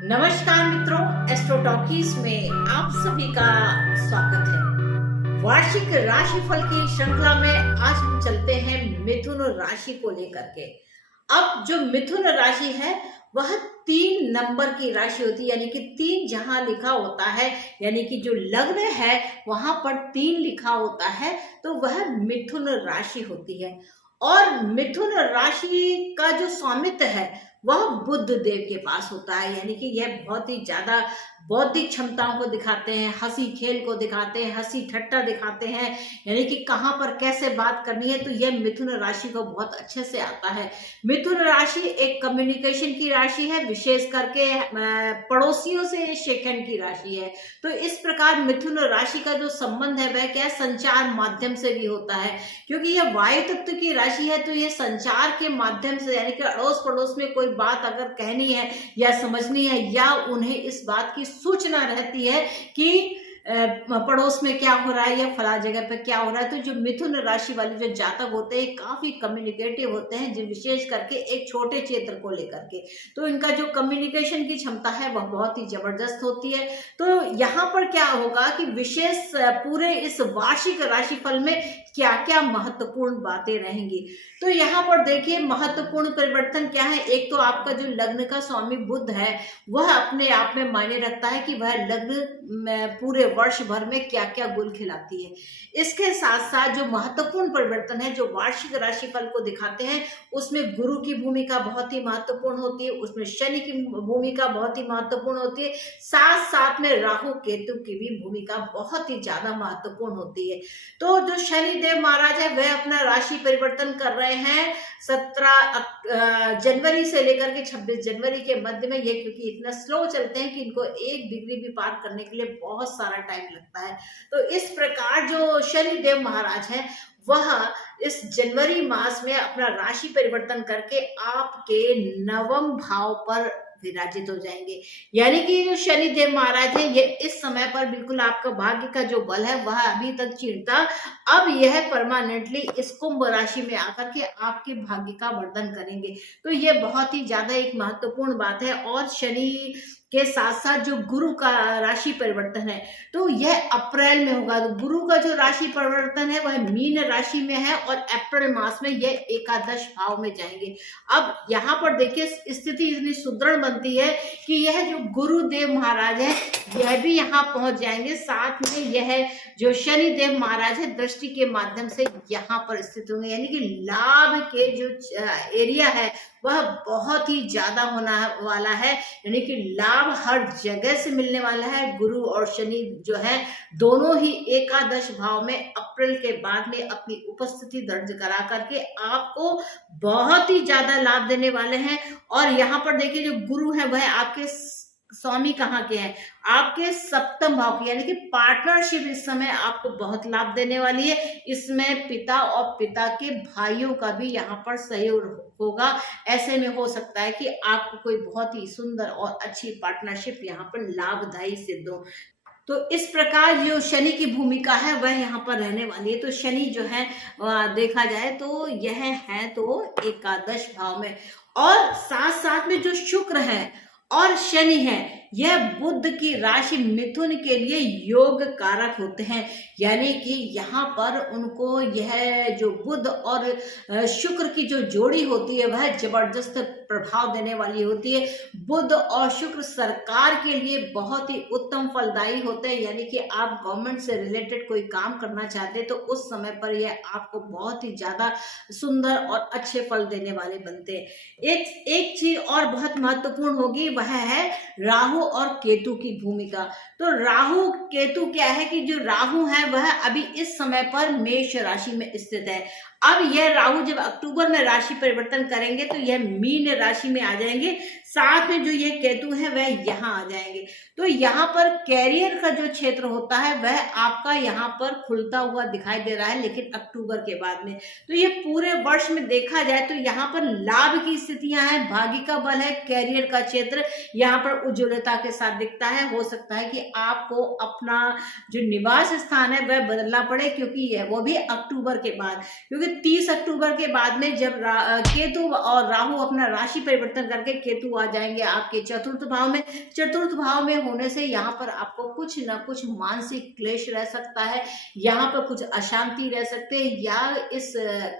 नमस्कार मित्रों, astro talkies में आप सभी का स्वागत है। वार्षिक राशिफल की श्रृंखला में आज हम चलते हैं मिथुन राशि को लेकर के। अब जो मिथुन राशि है वह 3 नंबर की राशि होती है, यानी कि 3 जहां लिखा होता है, यानी कि जो लग्न है वहां पर 3 लिखा होता है, तो वह मिथुन राशि होती है। और मिथुन राशि का जो स्वामित्व है वह बुध देव के पास होता है, यानी कि यह बहुत ही ज्यादा बौद्धिक क्षमताओं को दिखाते हैं, हंसी खेल को दिखाते हैं, हंसी ठट्टा दिखाते हैं, यानी कि कहाँ पर कैसे बात करनी है, तो यह मिथुन राशि को बहुत अच्छे से आता है। मिथुन राशि एक कम्युनिकेशन की राशि है, विशेष करके पड़ोसियों से शेखन की राशि है। तो इस प्रकार मिथुन राशि का जो संबंध है वह क्या है, संचार माध्यम से भी होता है, क्योंकि यह वायु तत्व की राशि है। तो यह संचार के माध्यम से, यानी कि अड़ोस पड़ोस में कोई बात अगर कहनी है या समझनी है, या उन्हें इस बात की सूचना रहती है कि पड़ोस में क्या हो रहा है या फला जगह पे क्या हो रहा है, तो जो मिथुन राशि वाले जो जातक होते हैं काफी कम्युनिकेटिव होते हैं, जो विशेष करके एक छोटे क्षेत्र को लेकर के, तो इनका जो कम्युनिकेशन की क्षमता है वह बहुत ही जबरदस्त होती है। तो यहाँ पर क्या होगा कि विशेष पूरे इस वार्षिक राशिफल में क्या क्या महत्वपूर्ण बातें रहेंगी, तो यहाँ पर देखिए महत्वपूर्ण परिवर्तन क्या है। एक तो आपका जो लग्न का स्वामी बुध है वह अपने आप में मायने रखता है कि वह लग्न पूरे वर्ष भर में क्या क्या गुल खिलाती है। इसके साथ साथ जो महत्वपूर्ण परिवर्तन है जो वार्षिक राशिफल को दिखाते हैं, उसमें गुरु की भूमिका बहुत ही महत्वपूर्ण होती है, उसमें शनि की भूमिका बहुत ही महत्वपूर्ण होती है, साथ साथ में राहु केतु की भी भूमिका बहुत ही ज्यादा महत्वपूर्ण होती है। तो जो शनि देव महाराज है वह अपना राशि परिवर्तन कर रहे हैं 17 जनवरी से लेकर के 26 जनवरी के मध्य में। ये क्योंकि इतना स्लो चलते हैं कि इनको 1 डिग्री भी पार करने के लिए बहुत सारा टाइम लगता है। तो इस प्रकार जो शनि देव महाराज है वह इस जनवरी मास में अपना राशि परिवर्तन करके आपके 9वें भाव पर विराजित हो जाएंगे, यानी कि जो शनि देव महाराज है ये इस समय पर बिल्कुल आपका भाग्य का जो बल है वह अभी तक क्षीण था, अब यह परमानेंटली इस कुंभ राशि में आकर के आपके भाग्य का वर्धन करेंगे। तो ये बहुत ही ज्यादा एक महत्वपूर्ण बात है। और शनि के साथ साथ जो गुरु का राशि परिवर्तन है तो यह अप्रैल में होगा। तो गुरु का जो राशि परिवर्तन है वह मीन राशि में है और अप्रैल मास में यह एकादश भाव में जाएंगे। अब यहाँ पर देखिए स्थिति इतनी सुदृढ़ बनती है कि यह जो गुरुदेव महाराज है यह भी यहाँ पहुंच जाएंगे, साथ में यह जो शनि देव महाराज है दृष्टि के माध्यम से यहाँ पर स्थित होंगे, यानी कि लाभ के जो एरिया है वह बहुत ही ज्यादा होना वाला है, यानी कि लाभ हर जगह से मिलने वाला है। गुरु और शनि जो है दोनों ही एकादश भाव में अप्रैल के बाद में अपनी उपस्थिति दर्ज करा करके आपको बहुत ही ज्यादा लाभ देने वाले हैं। और यहाँ पर देखिए जो गुरु है वह आपके स्वामी कहाँ के हैं, आपके 7वें भाव की, यानी कि पार्टनरशिप इस समय आपको बहुत लाभ देने वाली है। इसमें पिता और पिता के भाइयों का भी यहाँ पर सहयोग होगा। ऐसे में हो सकता है कि आपको कोई बहुत ही सुंदर और अच्छी पार्टनरशिप यहाँ पर लाभदायी सिद्ध हो। तो इस प्रकार जो शनि की भूमिका है वह यहाँ पर रहने वाली है। तो शनि जो है देखा जाए तो यह है तो एकादश भाव में, और साथ साथ में जो शुक्र है और शनि है यह बुध की राशि मिथुन के लिए योग कारक होते हैं, यानी कि यहाँ पर उनको यह जो बुध और शुक्र की जो जोड़ी होती है वह जबरदस्त प्रभाव देने वाली होती है। बुध और शुक्र सरकार के लिए बहुत ही उत्तम फलदायी होते हैं, यानी कि आप गवर्नमेंट से रिलेटेड कोई काम करना चाहते हैं तो उस समय पर यह आपको बहुत ही ज्यादा सुंदर और अच्छे फल देने वाले बनते हैं। एक चीज और बहुत महत्वपूर्ण होगी वह है राहु और केतु की भूमिका। तो राहु केतु क्या है कि जो राहु है वह अभी इस समय पर मेष राशि में स्थित है। अब यह राहु जब अक्टूबर में राशि परिवर्तन करेंगे तो यह मीन राशि में आ जाएंगे, साथ में जो ये केतु है वह यहाँ आ जाएंगे। तो यहाँ पर कैरियर का जो क्षेत्र होता है वह आपका यहाँ पर खुलता हुआ दिखाई दे रहा है, लेकिन अक्टूबर के बाद में। तो ये पूरे वर्ष में देखा जाए तो यहाँ पर लाभ की स्थितियां हैं, भाग्य का बल है, कैरियर का क्षेत्र यहाँ पर उज्ज्वलता के साथ दिखता है। हो सकता है कि आपको अपना जो निवास स्थान है वह बदलना पड़े, क्योंकि वो भी अक्टूबर के बाद, क्योंकि 30 अक्टूबर के बाद में जब केतु और राहु अपना राशि परिवर्तन करके केतु आ जाएंगे आपके चतुर्थ भाव में। चतुर्थ भाव में होने से यहाँ पर आपको कुछ ना कुछ मानसिक क्लेश रह सकता है, यहाँ पर कुछ अशांति रह सकते हैं, या इस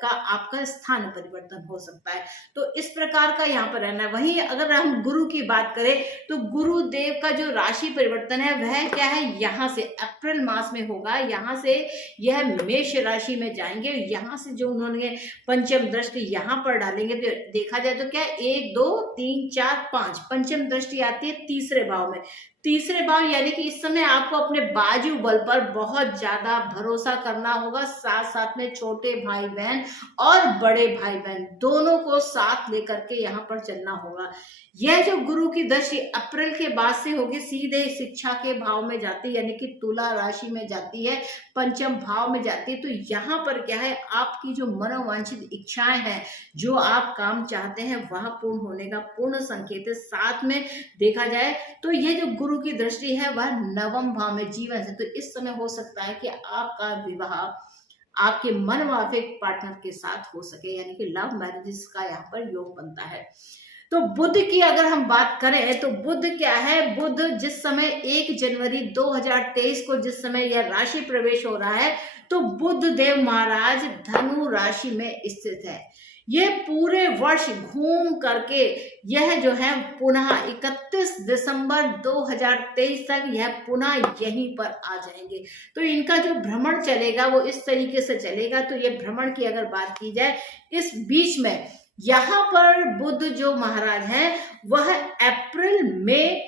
का आपका स्थान परिवर्तन हो सकता है। तो इस प्रकार का यहाँ पर रहना है। वहीं अगर हम गुरु की बात करें तो गुरुदेव का जो राशि परिवर्तन है वह क्या है, यहाँ से अप्रैल मास में होगा। यहाँ से यह मेष राशि में जाएंगे, यहाँ से जो उन्होंने पंचम दृष्टि यहाँ पर डालेंगे तो देखा जाए तो क्या 1 2 3 4 5 पंचम दृष्टि आती है तीसरे भाव में। तीसरे भाव यानी कि इस समय आपको अपने बाजू बल पर बहुत ज्यादा भरोसा करना होगा, साथ साथ में छोटे भाई बहन और बड़े भाई बहन दोनों को साथ लेकर के यहाँ पर चलना होगा। यह जो गुरु की दृष्टि अप्रैल के बाद से होगी, सीधे शिक्षा के भाव में जाती है, यानी कि तुला राशि में जाती है, पंचम भाव में जाती है। तो यहाँ पर क्या है, आपकी जो मनोवांछित इच्छाएं हैं, जो आप काम चाहते हैं, वह पूर्ण होने का पूर्ण संकेत है। साथ में देखा जाए तो यह जो गुरु की दृष्टि है वह नवम भाव में जीवन से, तो इस समय हो सकता है कि आपका विवाह आपके मनवाफिक पार्टनर के साथ हो सके, यानी कि लव मैरिजेस का यहाँ पर योग बनता है। तो बुध की अगर हम बात करें तो बुध क्या है, बुध जिस समय 1 जनवरी 2023 को जिस समय यह राशि प्रवेश हो रहा है, तो बुध देव महाराज धनु राशि में स्थित है। ये पूरे वर्ष घूम करके यह जो है पुनः 31 दिसंबर 2023 तक यह पुनः यहीं पर आ जाएंगे। तो इनका जो भ्रमण चलेगा वो इस तरीके से चलेगा। तो ये भ्रमण की अगर बात की जाए, इस बीच में यहाँ पर बुध जो महाराज हैं वह अप्रैल मई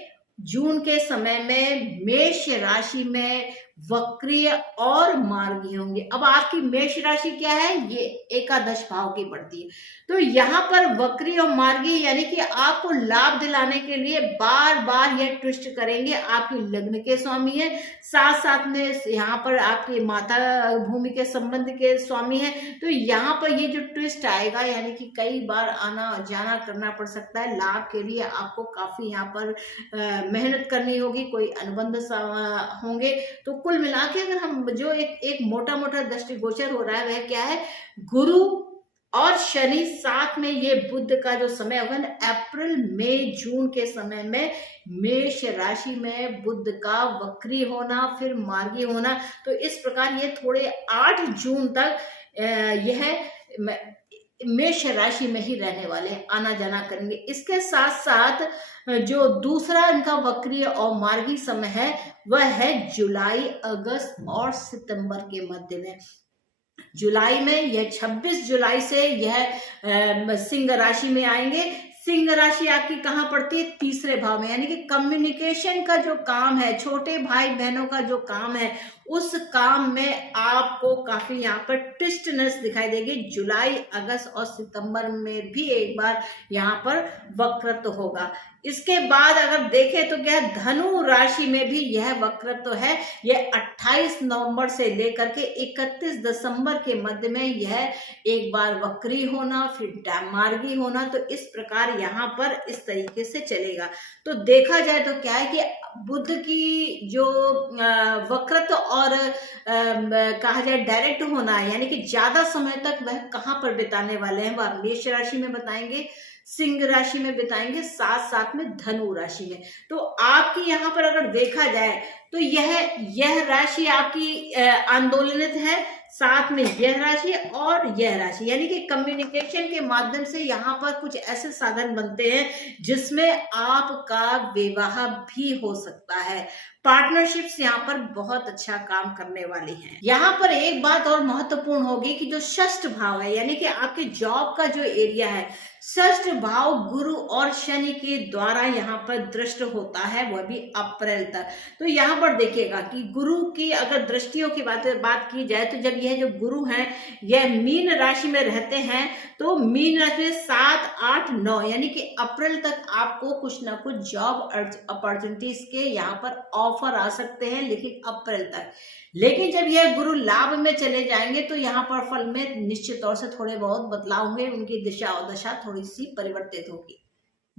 जून के समय में मेष राशि में वक्रीय और मार्गी होंगे। अब आपकी मेष राशि क्या है, ये एकादश भाव की पड़ती है। तो यहाँ पर वक्री और मार्गी यानी कि आपको लाभ दिलाने के लिए बार बार यह ट्विस्ट करेंगे। आपकी लग्न के स्वामी है, साथ साथ में यहाँ पर आपकी माता भूमि के संबंध के स्वामी है। तो यहाँ पर ये जो ट्विस्ट आएगा, यानी कि कई बार आना जाना करना पड़ सकता है। लाभ के लिए आपको काफी यहाँ पर मेहनत करनी होगी, कोई अनुबंध होंगे। तो कुल मिला के अगर हम जो एक मोटा मोटा दृष्टिगोचर हो रहा है वह क्या है, गुरु और शनि साथ में ये बुध का जो समय होगा ना, अप्रैल मई जून के समय में मेष राशि में बुध का वक्री होना, फिर मार्गी होना। तो इस प्रकार ये थोड़े 8 जून तक यह मेष राशि में ही रहने वाले हैं, आना जाना करेंगे। इसके साथ साथ जो दूसरा इनका वक्रीय और मार्गी समय है वह है जुलाई, अगस्त और सितंबर के मध्य में। जुलाई में यह 26 जुलाई से यह सिंह राशि में आएंगे। सिंह राशि आपकी कहाँ पड़ती है, तीसरे भाव में, यानी कि कम्युनिकेशन का जो काम है, छोटे भाई बहनों का जो काम है, उस काम में आपको काफी यहाँ पर ट्विस्टनेस दिखाई देगी। जुलाई, अगस्त और सितंबर में भी एक बार यहाँ पर वक्रत्व होगा। इसके बाद अगर देखें तो क्या धनु राशि में भी यह वक्रत्व है। यह 28 नवंबर से लेकर के 31 दिसंबर के मध्य में यह एक बार वक्री होना, फिर मार्गी होना। तो इस प्रकार यहाँ पर इस तरीके से चलेगा। तो देखा जाए तो क्या है कि बुध की जो वक्रत्व और कहा जाए डायरेक्ट होना है, यानी कि ज्यादा समय तक वह कहाँ पर बिताने वाले हैं, वह मेष राशि में बताएंगे, सिंह राशि में बिताएंगे, साथ साथ में धनु राशि में। तो आपकी यहाँ पर अगर देखा जाए तो यह राशि आपकी आंदोलनित है, साथ में यह राशि और यह राशि, यानी कि कम्युनिकेशन के माध्यम से यहाँ पर कुछ ऐसे साधन बनते हैं जिसमें आपका विवाह भी हो सकता है। पार्टनरशिप्स यहाँ पर बहुत अच्छा काम करने वाली हैं। यहाँ पर एक बात और महत्वपूर्ण होगी कि जो षष्ठ भाव है, यानी कि आपके जॉब का जो एरिया है, षष्ठ भाव गुरु और शनि के द्वारा यहाँ पर दृष्ट होता है, वह भी अप्रैल तक। तो यहाँ पर देखिएगा कि गुरु की अगर दृष्टियों की बात की जाए तो जब यह जो गुरु हैं यह मीन राशि में रहते हैं, तो मीन राशि में 7, 8, 9 यानी कि अप्रैल तक आपको कुछ ना कुछ जॉब अपॉर्चुनिटीज के यहाँ पर ऑफर आ सकते हैं, लेकिन अप्रैल तक। लेकिन जब यह गुरु लाभ में चले जाएंगे तो यहाँ पर फल में निश्चित तौर से थोड़े बहुत बदलाव होंगे, उनकी दिशा और दशा थोड़ी सी परिवर्तित होगी।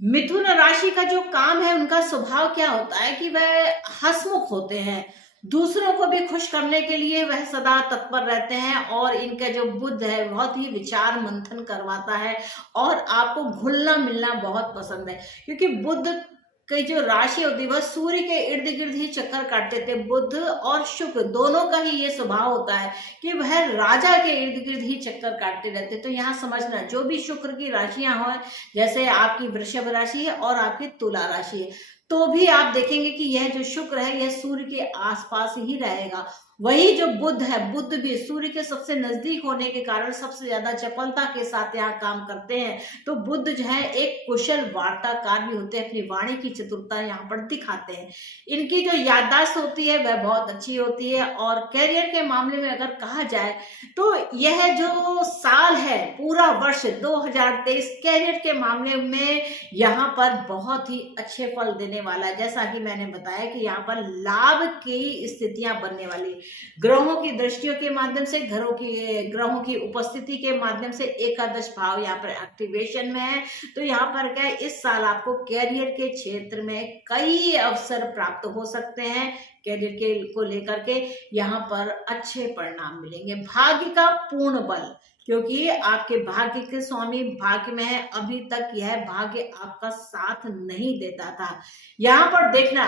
मिथुन राशि का जो काम है, उनका स्वभाव क्या होता है कि वह हंसमुख होते हैं, दूसरों को भी खुश करने के लिए वह सदा तत्पर रहते हैं और इनका जो बुद्ध है बहुत ही विचार मंथन करवाता है और आपको घुलना मिलना बहुत पसंद है, क्योंकि बुद्ध की जो राशि होती है वह सूर्य के इर्द गिर्द ही चक्कर काटते थे। बुद्ध और शुक्र दोनों का ही ये स्वभाव होता है कि वह राजा के इर्द गिर्द ही चक्कर काटते रहते। तो यहाँ समझना, जो भी शुक्र की राशियां हो, जैसे आपकी वृषभ राशि है और आपकी तुला राशि है, तो भी आप देखेंगे कि यह जो शुक्र है यह सूर्य के आसपास ही रहेगा। वही जो बुध है, बुध भी सूर्य के सबसे नजदीक होने के कारण सबसे ज्यादा चपलता के साथ यहाँ काम करते हैं। तो बुध जो है एक कुशल वार्ताकार भी होते हैं, अपनी वाणी की चतुरता यहाँ पर दिखाते हैं। इनकी जो याददाश्त होती है वह बहुत अच्छी होती है। और कैरियर के मामले में अगर कहा जाए तो यह जो साल है, पूरा वर्ष 2023 कैरियर के मामले में यहाँ पर बहुत ही अच्छे फल देने वाला है। जैसा कि मैंने बताया कि यहाँ पर लाभ की स्थितियां बनने वाली, ग्रहों की दृष्टियों के माध्यम से, ग्रहों की उपस्थिति के माध्यम से एकादश भाव यहाँ पर एक्टिवेशन में है। तो यहाँ पर क्या है, इस साल आपको कैरियर के क्षेत्र में कई अवसर प्राप्त हो सकते हैं। कैरियर के को लेकर के यहाँ पर अच्छे परिणाम मिलेंगे। भाग्य का पूर्ण बल, क्योंकि आपके भाग्य के स्वामी भाग्य में है, अभी तक यह भाग्य आपका साथ नहीं देता था। यहाँ पर देखना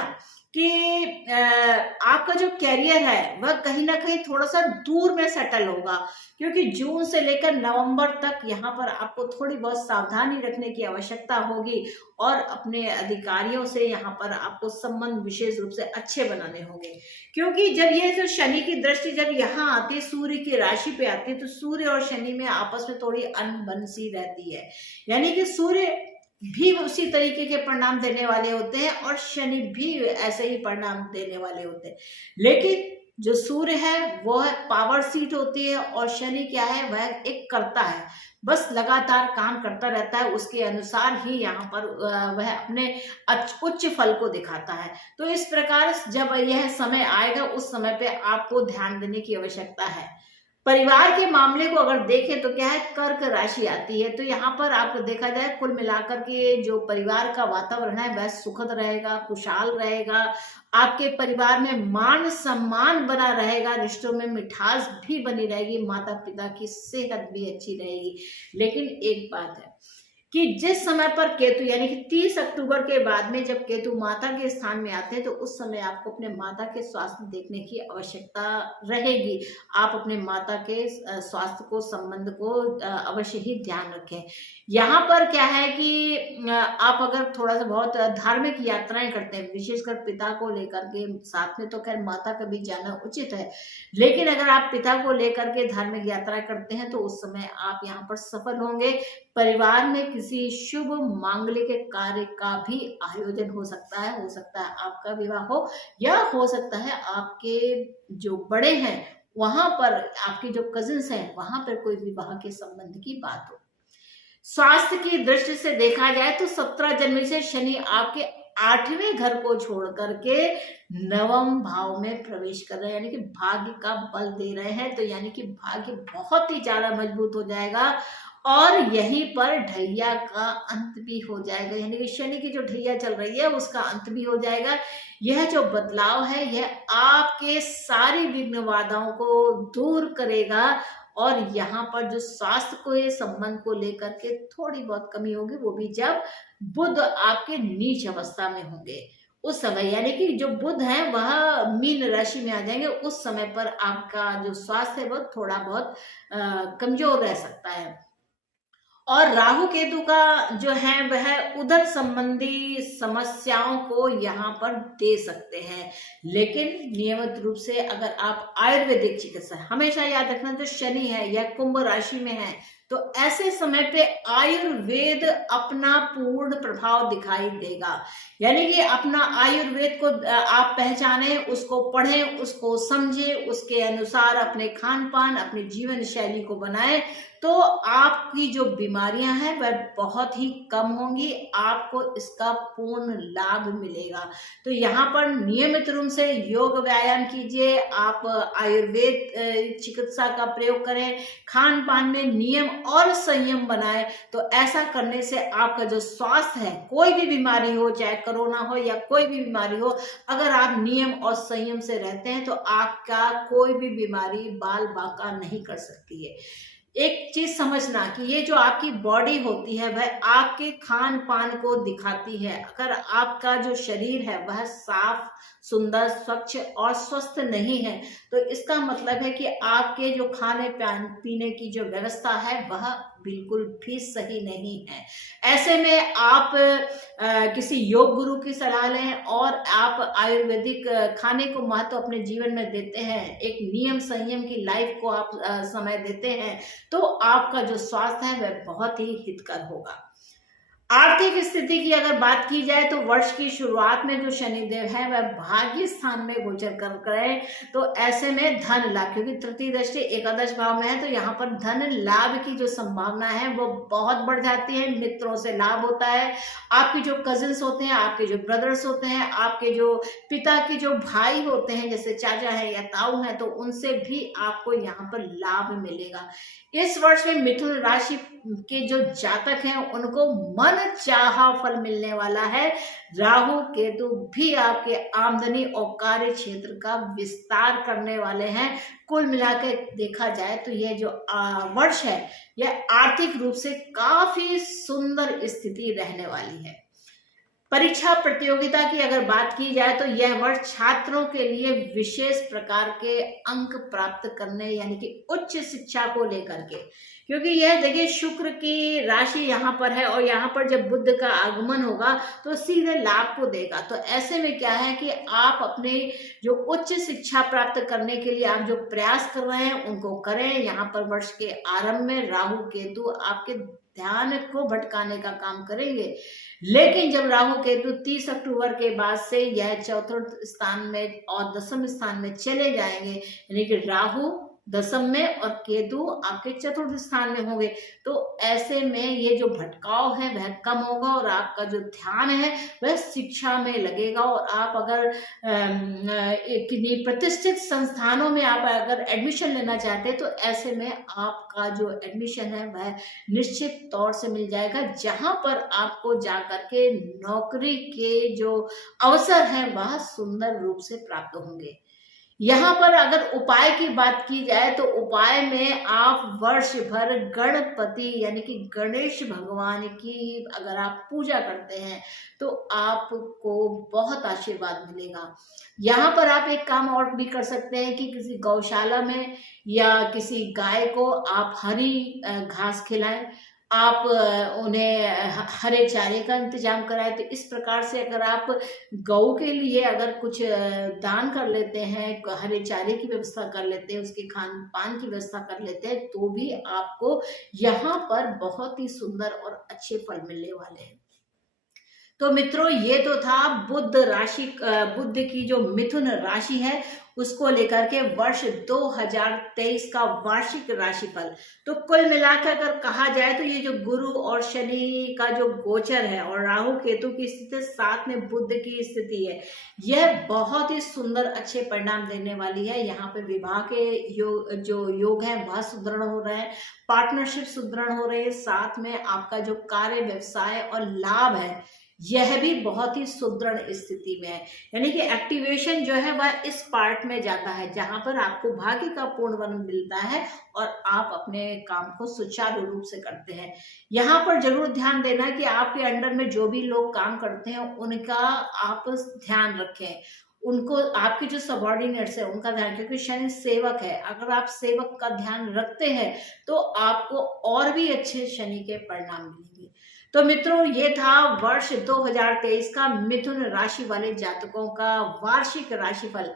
कि आपका जो कैरियर है वह कहीं ना कहीं थोड़ा सा दूर में सेटल होगा, क्योंकि जून से लेकर नवंबर तक यहाँ पर आपको थोड़ी बहुत सावधानी रखने की आवश्यकता होगी और अपने अधिकारियों से यहाँ पर आपको संबंध विशेष रूप से अच्छे बनाने होंगे। क्योंकि जब ये जो शनि की दृष्टि जब यहाँ आती है, सूर्य की राशि पे आती है, तो सूर्य और शनि में आपस में थोड़ी अनबन सी रहती है। यानी कि सूर्य भी उसी तरीके के परिणाम देने वाले होते हैं और शनि भी ऐसे ही परिणाम देने वाले होते हैं। लेकिन जो सूर्य है वो है पावर सीट होती है और शनि क्या है, वह एक कर्ता है, बस लगातार काम करता रहता है, उसके अनुसार ही यहाँ पर वह अपने उच्च फल को दिखाता है। तो इस प्रकार जब यह समय आएगा उस समय पे आपको ध्यान देने की आवश्यकता है। परिवार के मामले को अगर देखें तो क्या है, कर्क राशि आती है। तो यहाँ पर आपको देखा जाए कुल मिलाकर के जो परिवार का वातावरण है वह सुखद रहेगा, खुशहाल रहेगा। आपके परिवार में मान सम्मान बना रहेगा, रिश्तों में मिठास भी बनी रहेगी, माता पिता की सेहत भी अच्छी रहेगी। लेकिन एक बात है कि जिस समय पर केतु यानी कि 30 अक्टूबर के बाद में जब केतु माता के स्थान में आते हैं तो उस समय आपको अपने माता के स्वास्थ्य देखने की आवश्यकता रहेगी। आप अपने माता के स्वास्थ्य को, संबंध को अवश्य ही ध्यान रखें। यहाँ पर क्या है कि आप अगर थोड़ा सा बहुत धार्मिक यात्राएं करते हैं, विशेषकर पिता को लेकर के, साथ में तो खैर माता का भी जाना उचित है, लेकिन अगर आप पिता को लेकर के धार्मिक यात्रा करते हैं तो उस समय आप यहाँ पर सफल होंगे। परिवार में किसी शुभ मांगलिक कार्य का भी आयोजन हो सकता है आपका विवाह हो, या हो सकता है आपके जो बड़े हैं वहां पर, आपके जो कजिन्स हैं वहां पर कोई विवाह के संबंध की बात हो। स्वास्थ्य की दृष्टि से देखा जाए तो 17 जनवरी से शनि आपके 8वें घर को छोड़ करके 9वें भाव में प्रवेश कर रहे हैं, यानी कि भाग्य का बल दे रहे हैं। तो यानी कि भाग्य बहुत ही ज्यादा मजबूत हो जाएगा और यहीं पर ढैया का अंत भी हो जाएगा, यानी कि शनि की जो ढैया चल रही है उसका अंत भी हो जाएगा। यह जो बदलाव है यह आपके सारी विघ्न बाधाओं को दूर करेगा और यहाँ पर जो स्वास्थ्य को, ये संबंध को लेकर के थोड़ी बहुत कमी होगी, वो भी जब बुध आपके नीच अवस्था में होंगे उस समय, यानी कि जो बुध है वह मीन राशि में आ जाएंगे, उस समय पर आपका जो स्वास्थ्य है वो थोड़ा बहुत कमजोर रह सकता है। और राहु केतु का जो है वह उदर संबंधी समस्याओं को यहाँ पर दे सकते हैं, लेकिन नियमित रूप से अगर आप आयुर्वेदिक चिकित्सा, हमेशा याद रखना जो शनि है यह कुंभ राशि में है, तो ऐसे समय पे आयुर्वेद अपना पूर्ण प्रभाव दिखाई देगा। यानी कि अपना आयुर्वेद को आप पहचाने, उसको पढ़ें, उसको समझें, उसके अनुसार अपने खान पान, अपनी जीवन शैली को बनाएं, तो आपकी जो बीमारियां हैं वह बहुत ही कम होंगी, आपको इसका पूर्ण लाभ मिलेगा। तो यहाँ पर नियमित रूप से योग व्यायाम कीजिए, आप आयुर्वेद चिकित्सा का प्रयोग करें, खान पान में नियम और संयम बनाए। तो ऐसा करने से आपका जो स्वास्थ्य है, कोई भी बीमारी हो, चाहे कोरोना हो या कोई भी बीमारी हो, अगर आप नियम और संयम से रहते हैं तो आपका कोई भी बीमारी बाल बांका नहीं कर सकती है। एक चीज समझना कि ये जो आपकी बॉडी होती है वह आपके खान पान को दिखाती है। अगर आपका जो शरीर है वह साफ, सुंदर, स्वच्छ और स्वस्थ नहीं है तो इसका मतलब है कि आपके जो खाने पीने की जो व्यवस्था है वह बिल्कुल भी सही नहीं है। ऐसे में आप किसी योग गुरु की सलाह लें और आप आयुर्वेदिक खाने को महत्व अपने जीवन में देते हैं, एक नियम संयम की लाइफ को आप समय देते हैं, तो आपका जो स्वास्थ्य है वह बहुत ही हितकर होगा। आर्थिक स्थिति की अगर बात की जाए तो वर्ष की शुरुआत में जो शनिदेव है वह भाग्य स्थान में गोचर कर रहे हैं, तो ऐसे में धन लाभ, क्योंकि तृतीय दृष्टि एकादश भाव में है तो यहाँ पर धन लाभ की जो संभावना है वो बहुत बढ़ जाती है। मित्रों से लाभ होता है, आपके जो कजिन्स होते हैं, आपके जो ब्रदर्स होते हैं, आपके जो पिता के जो भाई होते हैं जैसे चाचा है या ताऊ है, तो उनसे भी आपको यहाँ पर लाभ मिलेगा। इस वर्ष में मिथुन राशि के जो जातक हैं उनको मन चाहा फल मिलने वाला है। राहु केतु भी आपके आमदनी और कार्य क्षेत्र का विस्तार करने वाले हैं। कुल मिलाकर देखा जाए तो यह जो वर्ष है यह आर्थिक रूप से काफी सुंदर स्थिति रहने वाली है। परीक्षा प्रतियोगिता की अगर बात की जाए तो यह वर्ष छात्रों के लिए विशेष प्रकार के अंक प्राप्त करने यानी कि उच्च शिक्षा को लेकर के, क्योंकि यह देखिए शुक्र की राशि यहाँ पर है और यहाँ पर जब बुध का आगमन होगा तो सीधे लाभ को देगा। तो ऐसे में क्या है कि आप अपने जो उच्च शिक्षा प्राप्त करने के लिए आप जो प्रयास कर रहे हैं उनको करें। यहाँ पर वर्ष के आरंभ में राहु केतु आपके ध्यान को भटकाने का काम करेंगे, लेकिन जब राहु केतु 30 अक्टूबर के बाद से यह चतुर्थ स्थान में और दसम स्थान में चले जाएंगे, यानी कि राहु दसम में और केतु आपके चतुर्थ स्थान में होंगे, तो ऐसे में ये जो भटकाव है वह कम होगा और आपका जो ध्यान है वह शिक्षा में लगेगा। और आप अगर किन्हीं प्रतिष्ठित संस्थानों में आप अगर एडमिशन लेना चाहते हैं तो ऐसे में आपका जो एडमिशन है वह निश्चित तौर से मिल जाएगा, जहां पर आपको जाकर के नौकरी के जो अवसर हैं वह सुंदर रूप से प्राप्त होंगे। यहाँ पर अगर उपाय की बात की जाए तो उपाय में आप वर्ष भर गणपति यानी कि गणेश भगवान की अगर आप पूजा करते हैं तो आपको बहुत आशीर्वाद मिलेगा। यहाँ पर आप एक काम और भी कर सकते हैं कि किसी गौशाला में या किसी गाय को आप हरी घास खिलाएं, आप उन्हें हरे चारे का इंतजाम कराएं। तो इस प्रकार से अगर आप गौ के लिए अगर कुछ दान कर लेते हैं, हरे चारे की व्यवस्था कर लेते हैं, उसके खान पान की व्यवस्था कर लेते हैं, तो भी आपको यहाँ पर बहुत ही सुंदर और अच्छे फल मिलने वाले हैं। तो मित्रों ये तो था बुध की जो मिथुन राशि है उसको लेकर के वर्ष 2023 का वार्षिक राशिफल। तो कुल मिलाकर अगर कहा जाए तो ये जो गुरु और शनि का जो गोचर है और राहु केतु की स्थिति साथ में बुध की स्थिति है, यह बहुत ही सुंदर अच्छे परिणाम देने वाली है। यहाँ पे विवाह के जो योग है वह सुदृढ़ हो रहे हैं, पार्टनरशिप सुदृढ़ हो रही है, साथ में आपका जो कार्य व्यवसाय और लाभ है यह भी बहुत ही सुदृढ़ स्थिति में है। यानी कि एक्टिवेशन जो है वह इस पार्ट में जाता है जहां पर आपको भाग्य का पूर्ण बल मिलता है और आप अपने काम को सुचारू रूप से करते हैं। यहाँ पर जरूर ध्यान देना कि आपके अंडर में जो भी लोग काम करते हैं उनका आप ध्यान रखें, उनको आपके जो सबॉर्डिनेट्स है उनका ध्यान, क्योंकि शनि सेवक है। अगर आप सेवक का ध्यान रखते हैं तो आपको और भी अच्छे शनि के परिणाम मिलेंगे। तो मित्रों ये था वर्ष 2023 का मिथुन राशि वाले जातकों का वार्षिक राशिफल।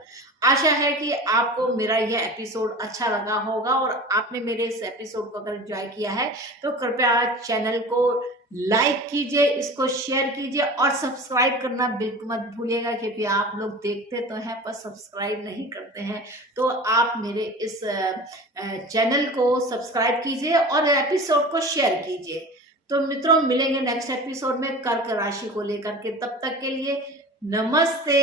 आशा है कि आपको मेरा यह एपिसोड अच्छा लगा होगा और आपने मेरे इस एपिसोड को अगर एंजॉय किया है तो कृपया चैनल को लाइक कीजिए, इसको शेयर कीजिए और सब्सक्राइब करना बिल्कुल मत भूलिएगा, क्योंकि आप लोग देखते तो हैं पर सब्सक्राइब नहीं करते हैं। तो आप मेरे इस चैनल को सब्सक्राइब कीजिए और एपिसोड को शेयर कीजिए। तो मित्रों मिलेंगे नेक्स्ट एपिसोड में कर्क राशि को लेकर के, तब तक के लिए नमस्ते।